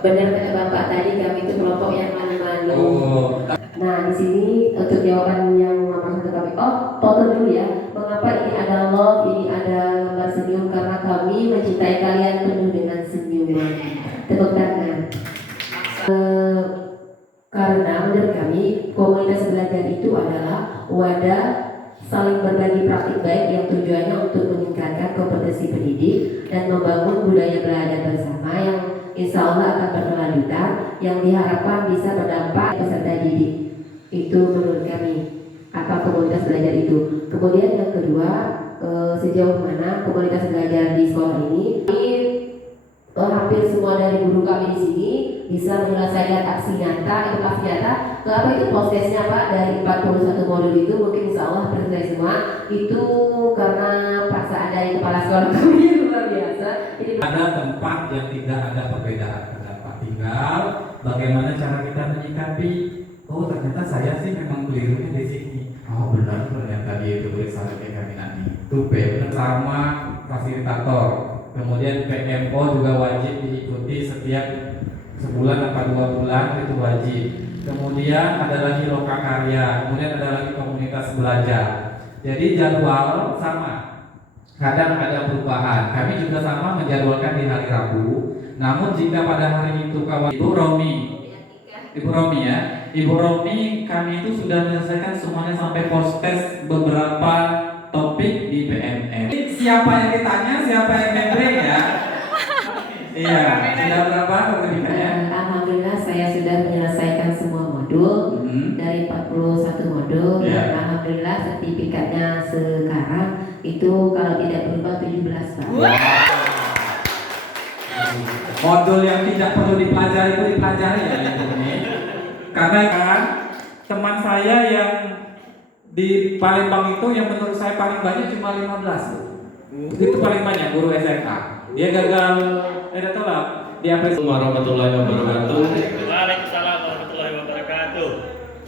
Benar kata Bapak tadi, kami itu kelompok yang malu-malu. Oh. Nah, di sini untuk jawaban yang nomor 1 kami. Foto dulu ya. Mengapa ini ada love, ini ada gambar senyum? Karena kami mencintai kalian penuh dengan senyuman. Tepuk tangan. Karena menurut kami komunitas belajar itu adalah wadah saling berbagi praktik baik yang tujuannya untuk meningkatkan kompetensi pendidik dan membangun budaya belajar bersama yang insya Allah akan berkelanjutan, yang diharapkan bisa berdampak peserta didik. Itu menurut kami apa komunitas belajar itu. Kemudian yang kedua, sejauh mana komunitas belajar di sekolah ini, hampir semua dari guru kami di sini bisa menyelesaikan aksi nyata. Kenapa itu prosesnya Pak dari 41 modul itu mungkin insya Allah selesai semua itu karena perasaan dari kepala sekolah kami luar biasa. Jadi ada tempat yang tidak ada perbedaan pendapat, tinggal bagaimana cara kita menyikapi. Oh ternyata saya sih memang kelirunya di sini. Oh benar ternyata dia itu salah kayak kami nanti. Itu bersama fasilitator. Kemudian PMO juga wajib diikuti setiap sebulan atau 2 bulan, itu wajib. Kemudian ada lagi lokakarya, kemudian ada lagi komunitas belajar. Jadi jadwal sama, kadang ada perubahan. Kami juga sama menjadwalkan di hari Rabu. Namun jika pada hari itu kawan Ibu Romi ya, Ibu Romi kami itu sudah menyelesaikan semuanya sampai post-test beberapa topik di PMM. Siapa yang ditanya, siapa yang memberi ya? Iya, sudah berapa sertifikatnya? Alhamdulillah saya sudah menyelesaikan semua modul dari 41 modul dan alhamdulillah sertifikatnya sekarang itu kalau tidak berubah 17 Pak. Wow. Modul yang tidak perlu dipelajari itu dipelajari ya ini. Karena kan teman saya yang di Palembang itu yang menurut saya paling banyak cuma 15. Itu paling banyak guru SMK. Dia gagal tahu lah. Dia Assalamualaikum warahmatullahi wabarakatuh. Waalaikumsalam warahmatullahi wabarakatuh.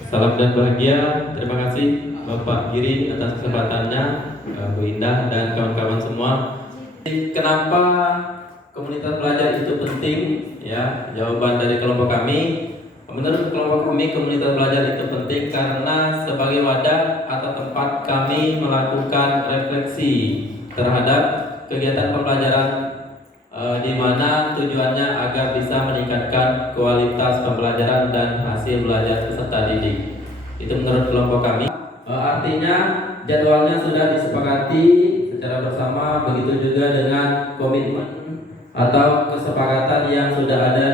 Salam dan bahagia. Terima kasih Bapak Giri atas kesempatannya, Bu Indah dan kawan-kawan semua. Kenapa komunitas belajar itu penting? Ya, jawaban dari kelompok kami. Menurut kelompok kami, komunitas belajar itu penting karena sebagai wadah atau tempat kami melakukan refleksi terhadap kegiatan pembelajaran di mana tujuannya agar bisa meningkatkan kualitas pembelajaran dan hasil belajar peserta didik. Itu menurut kelompok kami. Artinya jadwalnya sudah disepakati secara bersama, begitu juga dengan komitmen atau kesepakatan yang sudah ada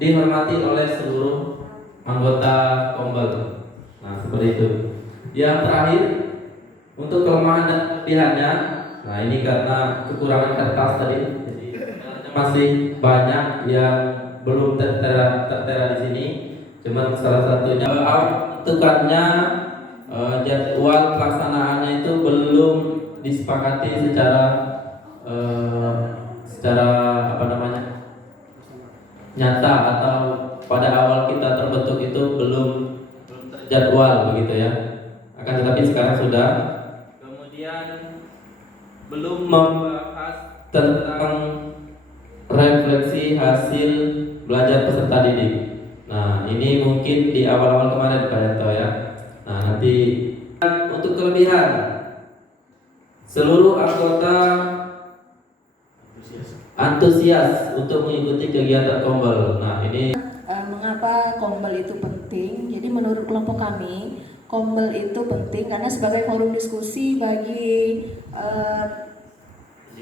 dihormati oleh seluruh anggota Kombel. Nah, seperti itu. Yang terakhir, untuk kelemahan dan kelebihannya, nah ini karena kekurangan kertas tadi, jadi masih banyak yang belum tertera di sini. Cuman salah satunya tukarnya jadwal pelaksanaannya itu belum disepakati secara apa namanya nyata, atau pada awal kita terbentuk itu belum terjadwal begitu ya. Akan tetapi sekarang sudah. Kemudian belum membahas tentang refleksi hasil belajar peserta didik. Nah, ini mungkin di awal-awal kemarin Pak Yanto ya. Nah, nanti untuk kelebihan seluruh anggota antusias untuk mengikuti kegiatan Kombel. Nah, ini mengapa Kombel itu penting? Jadi menurut kelompok kami, Kombel itu penting karena sebagai forum diskusi bagi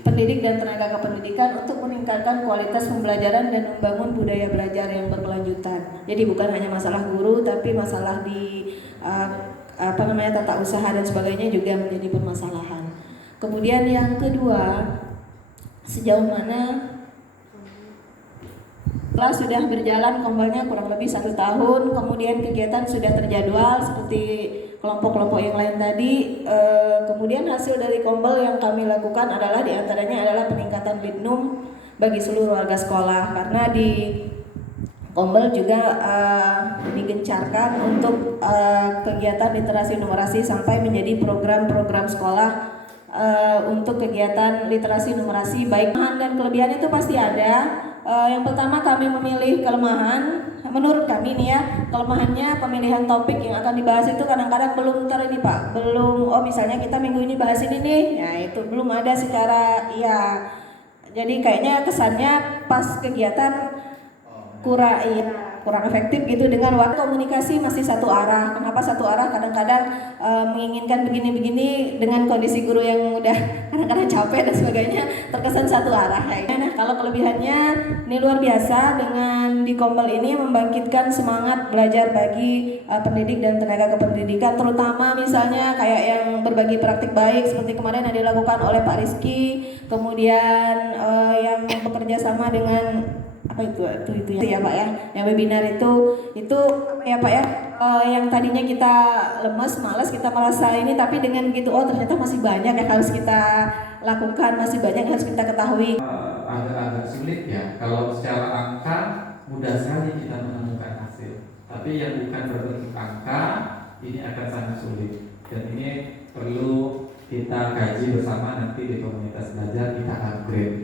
pendidik dan tenaga kependidikan untuk meningkatkan kualitas pembelajaran dan membangun budaya belajar yang berkelanjutan. Jadi bukan hanya masalah guru, tapi masalah di tata usaha dan sebagainya juga menjadi permasalahan. Kemudian yang kedua, sejauh mana setelah sudah berjalan Kombelnya kurang lebih 1 tahun, kemudian kegiatan sudah terjadwal seperti kelompok-kelompok yang lain tadi. Kemudian hasil dari Kombel yang kami lakukan adalah diantaranya adalah peningkatan litnum bagi seluruh warga sekolah, karena di Kombel juga digencarkan untuk kegiatan literasi numerasi sampai menjadi program-program sekolah untuk kegiatan literasi numerasi. Baik kelemahan dan kelebihan itu pasti ada. Yang pertama kami memilih kelemahan. Menurut kami nih ya, kelemahannya pemilihan topik yang akan dibahas itu kadang-kadang belum ini Pak, belum misalnya kita minggu ini bahas ini nih, ya itu belum ada secara ya. Jadi kayaknya kesannya pas kegiatan kurang efektif gitu dengan waktu komunikasi masih satu arah. Kenapa satu arah? Kadang-kadang menginginkan begini-begini dengan kondisi guru yang udah kadang-kadang capek dan sebagainya, terkesan satu arah kayaknya. Nah, kalau kelebihannya ini luar biasa, dengan di Kombel ini membangkitkan semangat belajar bagi pendidik dan tenaga kependidikan, terutama misalnya kayak yang berbagi praktik baik seperti kemarin yang dilakukan oleh Pak Rizky, kemudian yang bekerja sama dengan apa itu ya Pak ya, yang webinar itu ya Pak ya, yang tadinya kita malas kita merasa ini, tapi dengan gitu ternyata masih banyak yang harus kita lakukan, masih banyak yang harus kita ketahui. Agak sulit ya, kalau secara angka mudah sekali kita menemukan hasil, tapi yang bukan berbentuk angka ini akan sangat sulit, dan ini perlu kita kaji bersama nanti di komunitas belajar, kita upgrade.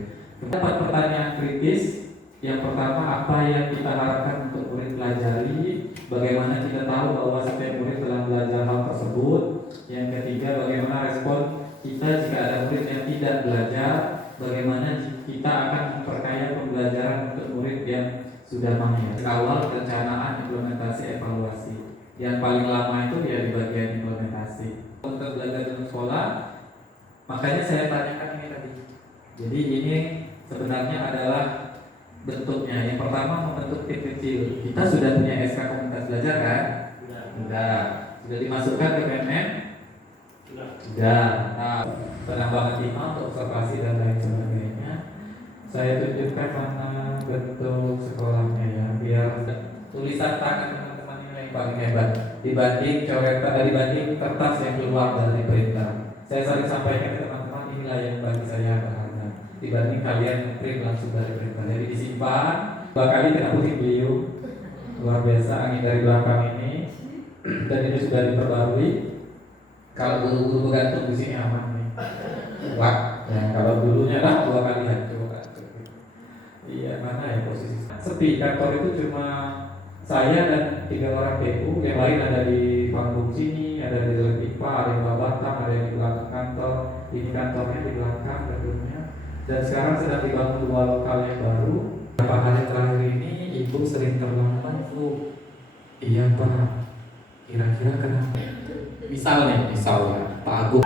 Dapat pertanyaan kritis. Yang pertama, apa yang kita harapkan untuk murid pelajari, bagaimana kita tahu bahwa setiap murid telah belajar hal tersebut. Yang ketiga, bagaimana respon kita jika ada murid yang tidak belajar, bagaimana kita akan memperkaya pembelajaran untuk murid yang sudah mahir. Awal perencanaan, implementasi, evaluasi. Yang paling lama itu ya di bagian implementasi. Untuk belajar di sekolah, makanya saya tanyakan ini tadi. Jadi ini sebenarnya adalah bentuknya. Yang pertama, membentuk tim kecil. Kita sudah punya SK komunitas belajar kan? Sudah dimasukkan ke PMN? Sudah. Nah, penambahan timah untuk observasi dan lain sebagainya. Saya tunjukkan mana bentuk sekolahnya ya, biar tulisan tangan teman-teman ini yang paling hebat dibanding coretan, dibanding kertas yang keluar dari printer. Saya sering sampaikan ke teman-teman, inilah yang bagi saya berharga dibanding kalian print langsung dari printer. Jadi disimpan, 2 kali kena putih beliau, luar biasa angin dari belakang ini, dan ini sudah diperbarui. Kalau bulu-bulu gantung di sini aman nih, wah, ya kalau dulunya lah 2 kali hancur. Iya, mana ya posisi sepi. Kantor itu cuma saya dan 3 orang PU, yang lain ada di panggung sini, ada di dalam IPA, ada di Babatang, ada yang di belakang kantor. Ini kantornya di belakang gedungnya. Dan sekarang sedang dibangun 2 lokal yang baru. Beberapa hari terakhir ini ibu sering terlambat, Bu. Iya Pak, kira-kira kenapa? Misalnya Pak Agung.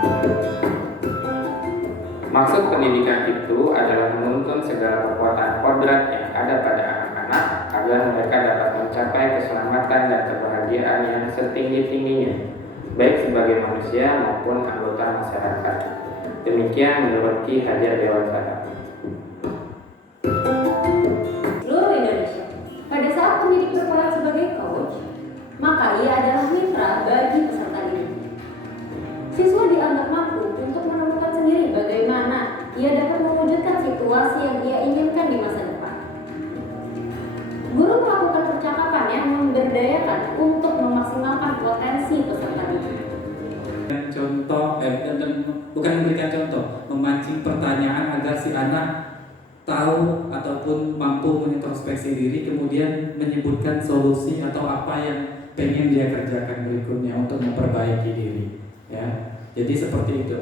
Maksud pendidikan itu adalah menuntun segala kekuatan kodrat yang ada pada anak-anak agar mereka dapat mencapai keselamatan dan kebahagiaan yang setinggi-tingginya, baik sebagai manusia maupun anggota masyarakat. Demikian menurut Ki Hajar Dewantara. Seluruh Indonesia, pada saat pendidik berperan sebagai coach, maka ia adalah mitra bagi peserta didik. Siswa dianggap mampu untuk menemukan sendiri bagaimana ia dapat mewujudkan situasi yang ia inginkan di masa depan. Guru melakukan percakapan yang memberdayakan untuk memaksimalkan potensi peserta didik. Contoh, bukan memberikan contoh, memancing pertanyaan agar si anak tahu ataupun mampu mengintrospeksi diri, kemudian menyebutkan solusi atau apa yang pengen dia kerjakan berikutnya untuk memperbaiki diri. Ya, jadi seperti itu.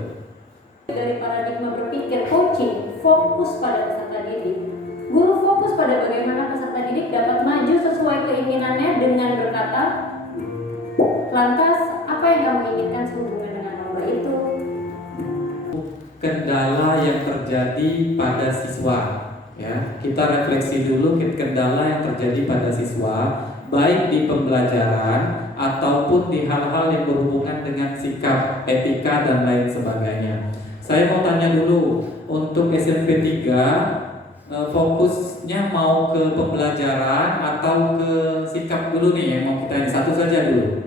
Dari paradigma berpikir coaching fokus pada peserta didik, guru fokus pada bagaimana peserta didik dapat maju sesuai keinginannya dengan berkata, lantas apa yang kamu inginkan sehubungan dengan lomba itu? Kendala yang terjadi pada siswa, ya, kita refleksi dulu kendala yang terjadi pada siswa, baik di pembelajaran ataupun di hal-hal yang berhubungan dengan sikap, etika dan lain sebagainya. Saya mau tanya dulu, untuk SMP 3 fokusnya mau ke pembelajaran atau ke sikap dulu nih, yang mau kita satu saja dulu.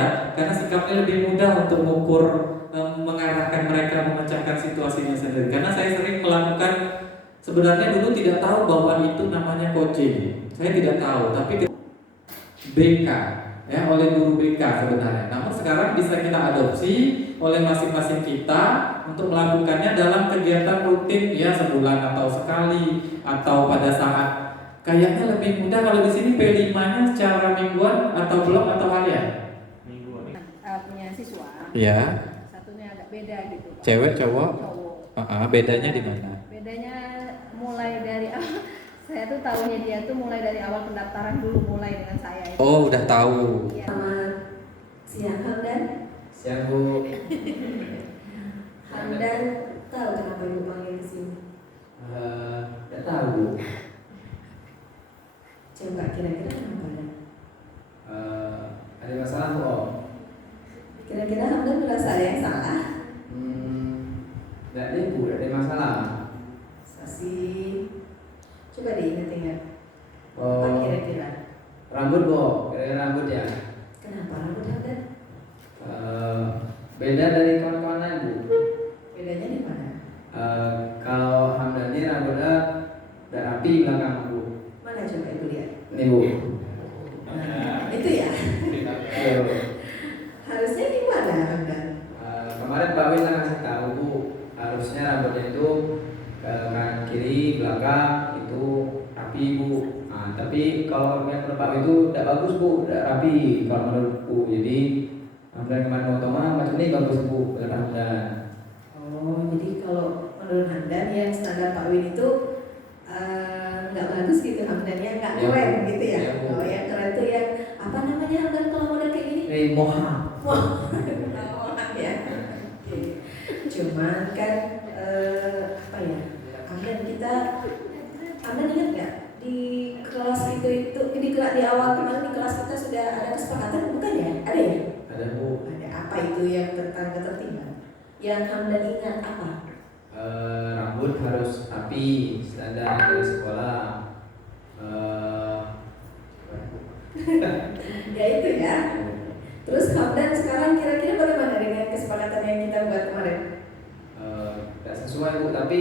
Ya, karena sikapnya lebih mudah untuk mengukur, mengarahkan mereka memecahkan situasinya sendiri. Karena saya sering melakukan, sebenarnya dulu tidak tahu bahwa itu namanya coaching. Saya tidak tahu, tapi BK ya oleh guru BK sebenarnya. Namun sekarang bisa kita adopsi oleh masing-masing kita untuk melakukannya dalam kegiatan rutin ya sebulan atau sekali atau pada saat kayaknya lebih mudah kalau di sini P5-nya secara mingguan atau blok atau harian. Punya siswa. Iya. Satunya agak beda gitu. Pak. Cewek cowok? Cowok. Bedanya di mana? Bedanya mulai dari saya tuh tahunya dia tuh mulai dari awal pendaftaran dulu mulai dengan saya. Itu. Oh, udah tahu. Iya. Selamat siang Hamdan. Siang Bu. Hamdan tahu kenapa ibu panggil ke sini? Tidak tahu Bu. Coba kira-kira kenapa ya? Ada masalah Bu Om? Kira-kira Hamdan merasa ada yang salah? Tidak ada Bu, tidak ada masalah. Sasi, coba diingat-ingat. Oh. Apa kira-kira? Rambut Bu, kira-kira rambut ya. Kenapa rambut Hamdan? Beda dari kawan-kawan lain Bu. Bedanya di mana? Kalau Hamdan ini rambutnya tidak rapi di belakang Bu. Mana coba ibu lihat? Ini Bu. Nah, itu ya. Iya, Bu. Harusnya di mana Hamdan? Kemarin Pak Win ngasih tahu Bu, harusnya rambutnya itu kanan kiri belakang itu rapi Bu. Nah, tapi kalau yang menurut Pak Win itu tidak bagus Bu, tidak rapi kalau menurutku. Jadi Hamdan kemarin otomatis macam ini bagus Bu, benar Hamdan. Oh, jadi kalau menurut Hamdan yang standar Pak Win itu nggak bagus gitu Hamdannya, nggak Ya, keren Bu. gitu ya? Ya, Bu. Oh, yang keren tuh yang apa namanya Hamdan kalau model kayak gini? Moha. Wah, ya. Oke. Cuman kan apa ya? Hamdan ingat nggak di kelas itu di awal kemarin di kelas kita sudah ada kesepakatan bukan ya? Ada ya? Ada Bu. Ada apa itu yang tentang ketertiban? Yang Hamdan ingat apa? Rambut harus rapi, standar dari sekolah. Ya itu ya. Terus Hamdan sekarang kira-kira bagaimana dengan kesepakatan yang kita buat kemarin? Tidak sesuai Bu, tapi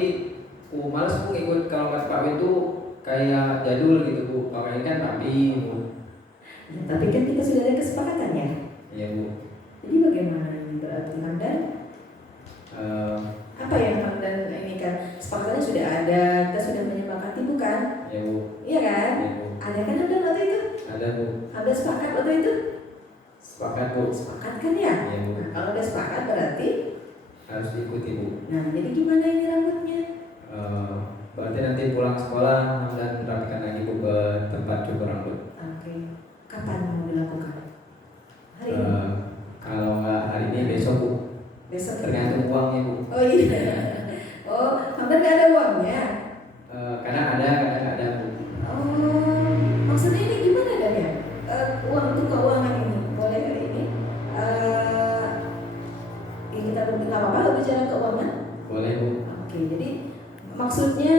males Bu ikut kalau kata Pak Win itu kayak jadul gitu Bu. Pak Win kan rapi Bu. Ya, tapi kan kita sudah ada kesepakatan ya. Iya Bu. Jadi bagaimana ini berarti Hamdan? Apa yang Hamdan ini kan kesepakatannya sudah ada, kita sudah menyepakati bukan? Iya Bu. Iya kan? Iya Bu. Ada kan Hamdan waktu itu? Ada Bu. Hamdan sepakat waktu itu? Sepakat Bu. Sepakat kan ya? Iya Bu. Nah, kalau udah sepakat berarti, Harus diikuti Bu. nah jadi gimana ini rambutnya? Berarti nanti pulang sekolah dan rapikan lagi Bu ke tempat cukur rambut. Oke, kapan mau dilakukan? Hari ini? Kalau nggak hari ini besok Bu. Besok? Tergantung uangnya Bu. Oh iya. Oh, Hamdan nggak ada uangnya? Kadang ada Bu. Oh, maksudnya ini gimana Dan ya? Uang untuk keuangan ini boleh nggak ini? Kita nggak apa-apa bicara keuangan. Boleh Bu. Oke, jadi maksudnya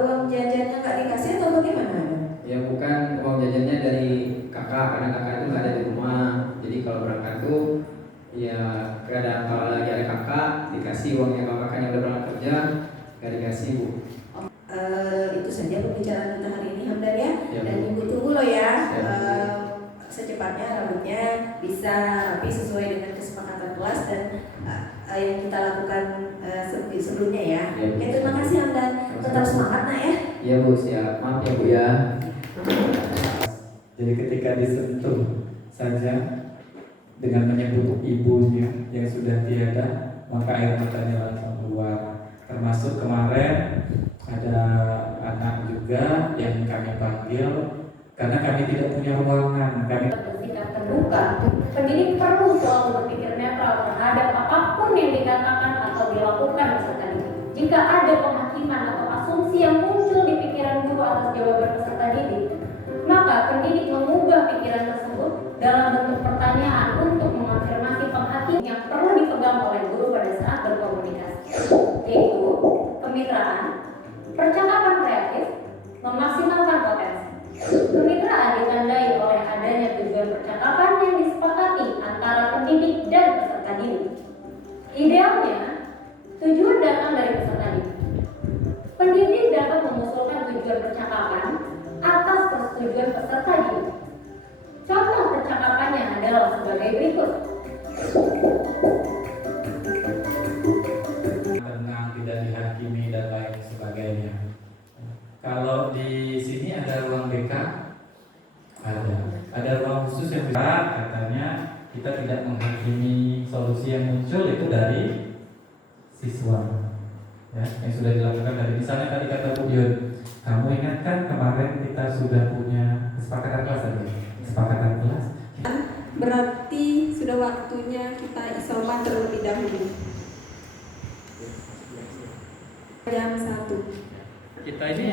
uang jajannya nggak dikasih atau bagaimana? Ya bukan uang jajannya dari kakak, karena kakak itu nggak ada di rumah. Jadi kalau berangkat tuh ya kadang kalau lagi ada kakak dikasih uangnya, kalau kakaknya udah berangkat kerja nggak dikasih Bu. Itu saja pembicaraan kita hari ini Hamdan ya. Ya, Dan Bu. ibu tunggu loh ya. Ya, Secepatnya rambutnya bisa rapi sesuai dengan kesepakatan kelas dan yang kita lakukan sebelumnya ya. Ya, Bu. Oke, terima kasih Hamdan. Tetap semangat nak ya. Iya Bu, siap. Maaf ya Bu ya. Jadi ketika disentuh saja dengan menyebut ibunya yang sudah tiada, maka air matanya langsung keluar. Termasuk kemarin ada anak juga yang kami panggil karena kami tidak punya ruangan. Kami Bersikap terbuka, pendidik perlu selalu berpikir netral terhadap apapun yang dikatakan atau dilakukan peserta didik. Jika ada penghakiman atau asumsi yang muncul di pikiran guru atas jawaban peserta didik, maka pendidik mengubah pikiran tersebut dalam bentuk pertanyaan untuk mengonfirmasi penghakiman yang perlu dipegang oleh guru pada saat berkomunikasi, yaitu kemitraan, percakapan kreatif, memaksimalkan potensi. Kemitraan ditandai oleh adanya tujuan percakapan yang disepakati antara pendidik dan peserta didik. Idealnya, tujuan datang dari peserta didik. Pendidik dapat mengusulkan tujuan percakapan atas persetujuan peserta didik. adalah sebagai berikut. Tenang, tidak dihakimi dan lain sebagainya. Kalau di sini ada ruang BK, ada ruang khusus yang bisa, katanya kita tidak menghakimi solusi yang muncul itu dari siswa, ya, yang sudah dilakukan dari misalnya tadi kata Bu Yun, kamu ingat kan kemarin kita sudah punya kesepakatan kelas tadi, kesepakatan kelas. Berarti sudah waktunya kita isoman terlebih dahulu. Jam 1. Kita ini